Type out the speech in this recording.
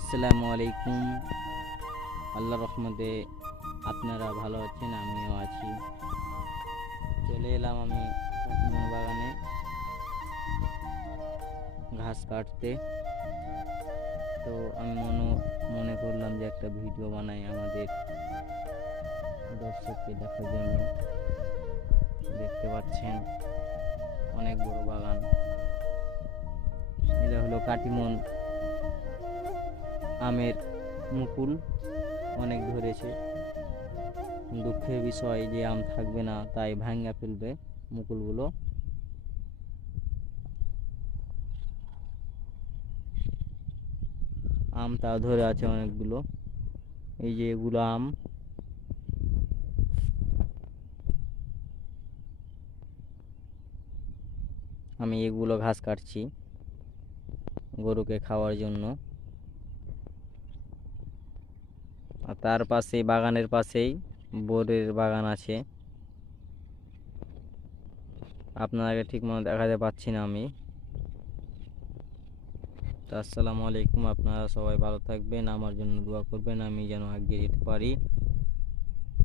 আসসালামু আলাইকুম। আল্লাহর রহমতে আপনারা ভালো আছেন, আমিও আছি। চলে এলাম আমি কাকিমার বাগানে ঘাস কাটতে। তো আমি মনে করলাম যে একটা ভিডিও বানাই আমাদের দর্শককে দেখার জন্য। দেখতে পাচ্ছেন অনেক বড় বাগান। এটা হলো কাটিমন আমের মুকুল, অনেক ধরেছে। দুঃখের বিষয় যে আম থাকবে না, তাই ভাঙ্গা ফেলবে মুকুলগুলো। আম তা ধরে আছে অনেকগুলো। এই যে এগুলো আম। আমি এগুলো ঘাস কাটছি গরুকে খাওয়ার জন্য। আর তার পাশে বাগানের পাশেই বোরের বাগান আছে। আপনাকে ঠিক মতো দেখাতে পাচ্ছি না আমি। তো আসসালামু আলাইকুম, আপনারা সবাই ভালো থাকবেন, আমার জন্য দোয়া করবেন, আমি যেন এগিয়ে যেতে পারি।